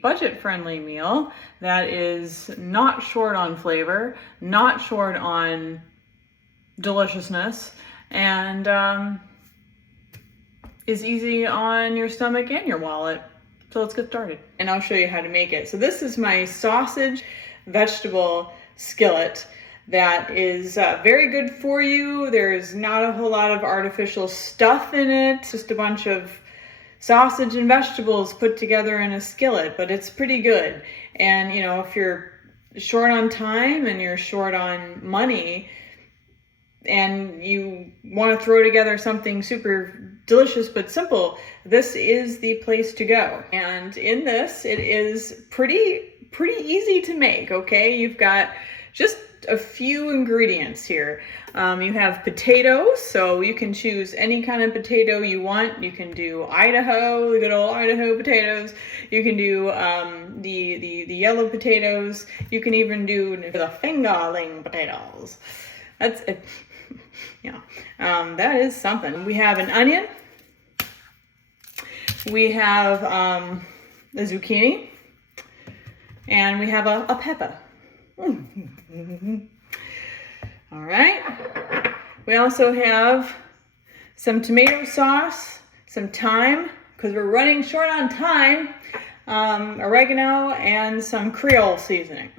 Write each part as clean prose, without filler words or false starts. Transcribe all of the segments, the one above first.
budget-friendly meal that is not short on flavor, not short on deliciousness, and is easy on your stomach and your wallet. So let's get started. And I'll show you how to make it. So this is my sausage vegetable skillet that is very good for you. There's not a whole lot of artificial stuff in it, just a bunch of sausage and vegetables put together in a skillet, but it's pretty good. And you know, if you're short on time and you're short on money and you want to throw together something super delicious but simple, this is the place to go. And in this, it is pretty easy to make, okay? You've got just a few ingredients here. You have potatoes, so you can choose any kind of potato you want. You can do Idaho, the good old Idaho potatoes. You can do the yellow potatoes. You can even do the fingerling potatoes. That's it. Yeah, that is something. We have an onion. We have a zucchini, and we have a pepper. All right. We also have some tomato sauce, some thyme, because we're running short on thyme, oregano, and some Creole seasoning.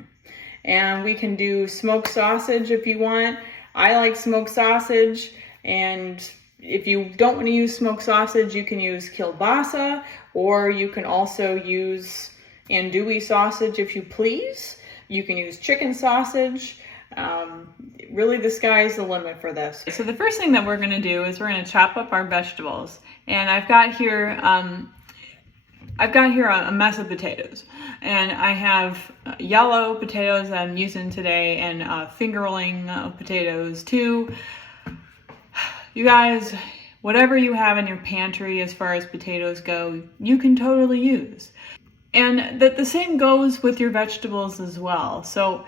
And we can do smoked sausage if you want. I like smoked sausage, and if you don't want to use smoked sausage, you can use kielbasa, or you can also use andouille sausage if you please. You can use chicken sausage. Really, the sky's the limit for this. So the first thing that we're going to do is we're going to chop up our vegetables. And I've got here a mess of potatoes. And I have yellow potatoes that I'm using today, and fingerling potatoes too. You guys, whatever you have in your pantry as far as potatoes go, you can totally use. And the same goes with your vegetables as well. So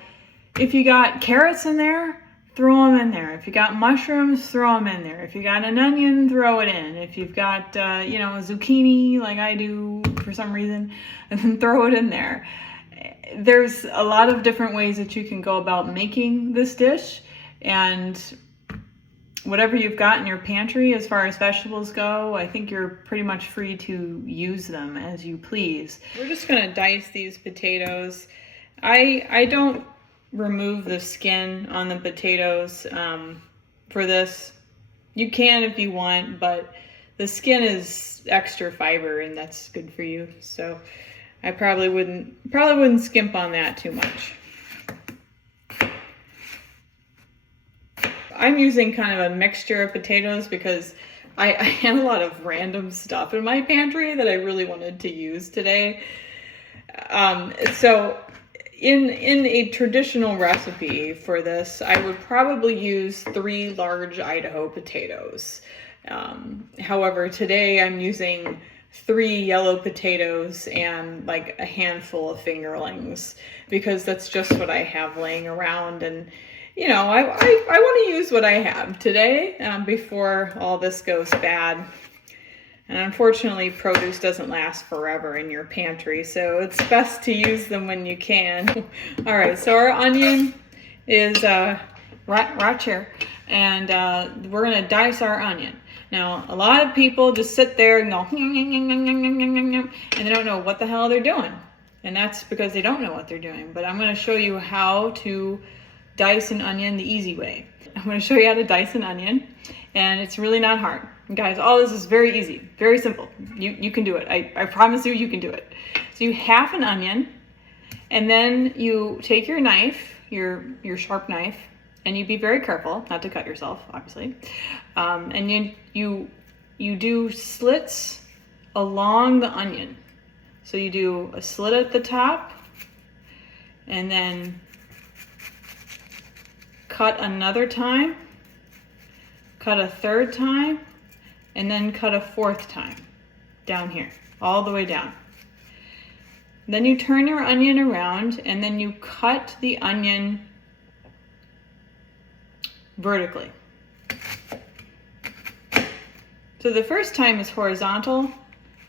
if you got carrots in there, throw them in there. If you got mushrooms, throw them in there. If you got an onion, throw it in. If you've got, a zucchini, like I do for some reason, then throw it in there. There's a lot of different ways that you can go about making this dish, and whatever you've got in your pantry as far as vegetables go, I think you're pretty much free to use them as you please. We're just gonna dice these potatoes. I don't remove the skin on the potatoes for this. You can if you want, but the skin is extra fiber and that's good for you. So I probably wouldn't skimp on that too much. I'm using kind of a mixture of potatoes because I had a lot of random stuff in my pantry that I really wanted to use today. So in a traditional recipe for this, I would probably use 3 large Idaho potatoes. However, today I'm using 3 yellow potatoes and like a handful of fingerlings because that's just what I have laying around. And you know, I want to use what I have today before all this goes bad. And unfortunately, produce doesn't last forever in your pantry, so it's best to use them when you can. All right, so our onion is right here, and we're going to dice our onion. Now, a lot of people just sit there and go, and they don't know what the hell they're doing. And that's because they don't know what they're doing. But I'm going to show you how to dice an onion the easy way. I'm going to show you how to dice an onion, and it's really not hard. And guys, all this is very easy, very simple. You can do it. I promise you can do it. So you half an onion, and then you take your knife, your sharp knife, and you be very careful not to cut yourself, obviously. And you do slits along the onion. So you do a slit at the top, and then cut another time, cut a third time, and then cut a 4th time down here, all the way down. Then you turn your onion around, and then you cut the onion vertically. So the first time is horizontal,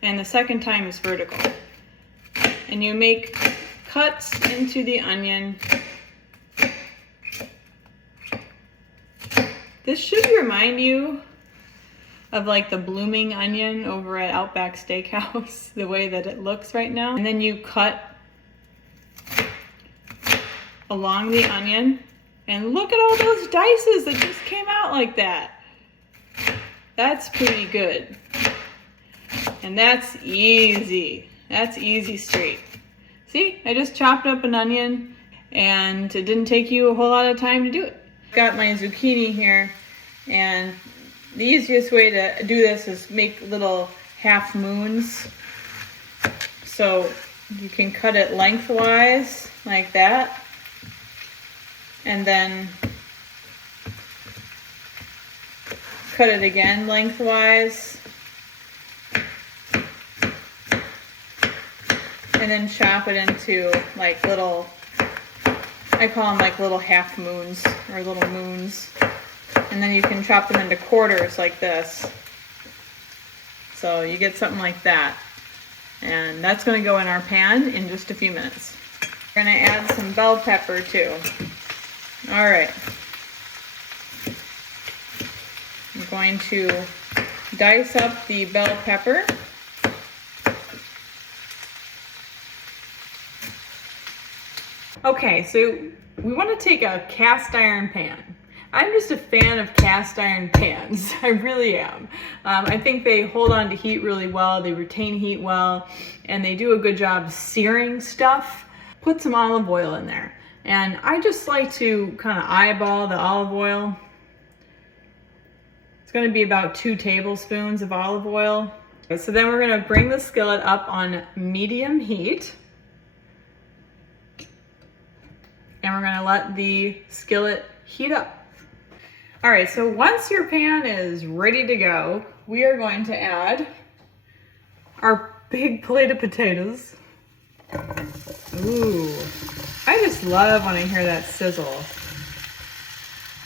and the second time is vertical. and you make cuts into the onion. This should remind you of like the blooming onion over at Outback Steakhouse, the way that it looks right now. And then you cut along the onion, and look at all those dices that just came out like that. That's pretty good. And that's easy. That's easy street. See, I just chopped up an onion and it didn't take you a whole lot of time to do it. Got my zucchini here, and the easiest way to do this is make little half moons. So you can cut it lengthwise like that, and then cut it again lengthwise, and then chop it into like little, I call them like little half moons or little moons. And then you can chop them into quarters like this. So you get something like that. And that's going to go in our pan in just a few minutes. We're going to add some bell pepper too. All right. I'm going to dice up the bell pepper. Okay, so we want to take a cast iron pan. I'm just a fan of cast iron pans. I really am. I think they hold on to heat really well, they retain heat well, and they do a good job searing stuff. Put some olive oil in there. And I just like to kind of eyeball the olive oil. It's going to be about 2 tablespoons of olive oil. So then we're going to bring the skillet up on medium heat. And we're going to let the skillet heat up. All right, so once your pan is ready to go, we are going to add our big plate of potatoes. Ooh, I just love when I hear that sizzle.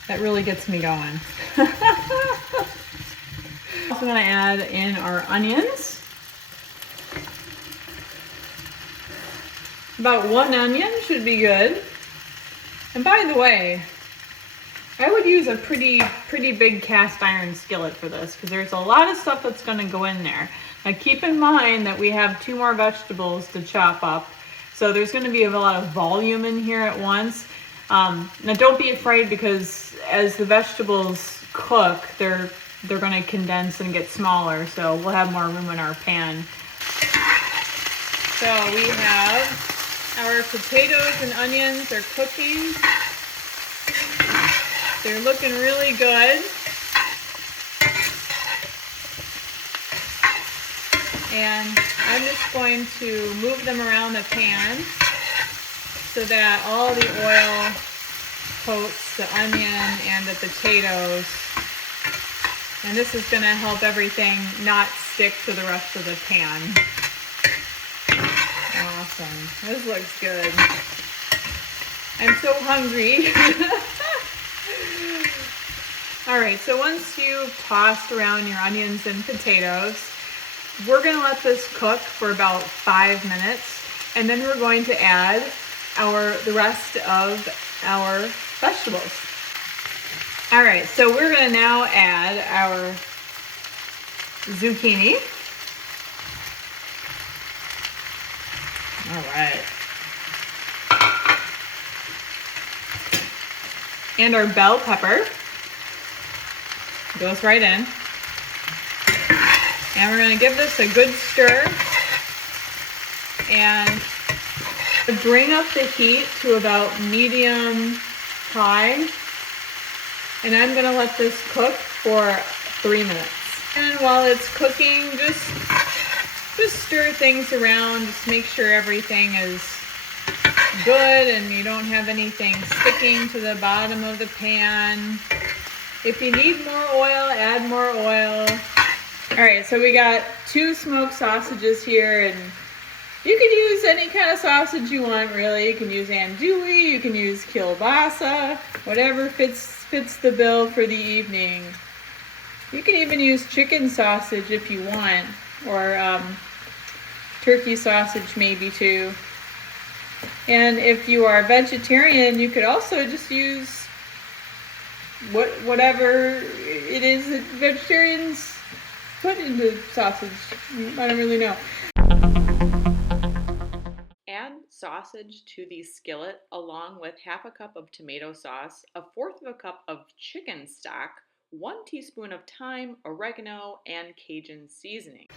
That really gets me going. Also gonna add in our onions. About 1 onion should be good. And by the way, I would use a pretty big cast iron skillet for this because there's a lot of stuff that's going to go in there. Now keep in mind that we have 2 more vegetables to chop up, so there's going to be a lot of volume in here at once. Now don't be afraid, because as the vegetables cook, they're going to condense and get smaller, so we'll have more room in our pan. So we have our potatoes and onions are cooking. They're looking really good. And I'm just going to move them around the pan so that all the oil coats the onion and the potatoes. And this is going to help everything not stick to the rest of the pan. Awesome. This looks good. I'm so hungry. All right, so once you've tossed around your onions and potatoes, we're gonna let this cook for about 5 minutes, and then we're going to add the rest of our vegetables. All right, so we're gonna now add our zucchini. All right. And our bell pepper goes right in. And we're going to give this a good stir and bring up the heat to about medium high. And I'm going to let this cook for 3 minutes. And while it's cooking, just stir things around. Just make sure everything is good and you don't have anything sticking to the bottom of the pan. If you need more oil, add more oil. All right, so we got 2 smoked sausages here, and you can use any kind of sausage you want, really. You can use andouille, you can use kielbasa, whatever fits the bill for the evening. You can even use chicken sausage if you want, or turkey sausage maybe too. And if you are vegetarian, you could also just use whatever it is that vegetarians put into sausage. I don't really know. Add sausage to the skillet along with half a cup of tomato sauce, a fourth of a cup of chicken stock, 1 teaspoon of thyme, oregano, and Cajun seasoning.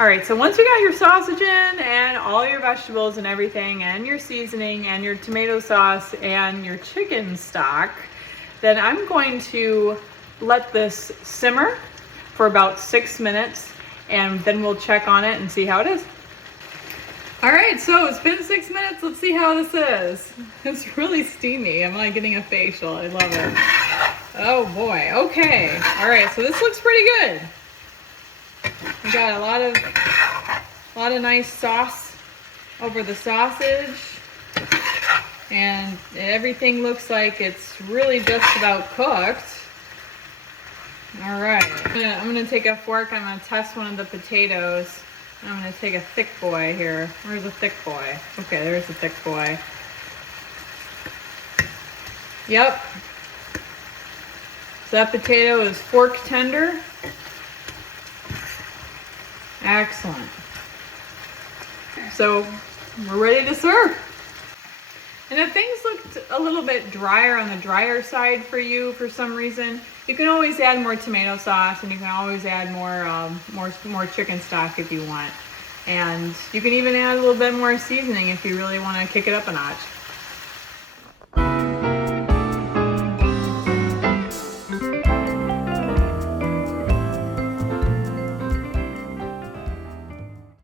All right, so once you got your sausage in and all your vegetables and everything and your seasoning and your tomato sauce and your chicken stock, then I'm going to let this simmer for about 6 minutes and then we'll check on it and see how it is. All right, so it's been 6 minutes. Let's see how this is. It's really steamy. I'm like getting a facial. I love it. Oh boy, okay. All right, so this looks pretty good. We got a lot of nice sauce over the sausage, and everything looks like it's really just about cooked. All right, I'm gonna take a fork. I'm gonna test one of the potatoes. I'm gonna take a thick boy here. Where's the thick boy? Okay, there's the thick boy. Yep. So that potato is fork tender. Excellent. So we're ready to serve. And if things looked a little bit drier on the drier side for you for some reason, you can always add more tomato sauce, and you can always add more chicken stock if you want. And you can even add a little bit more seasoning if you really want to kick it up a notch.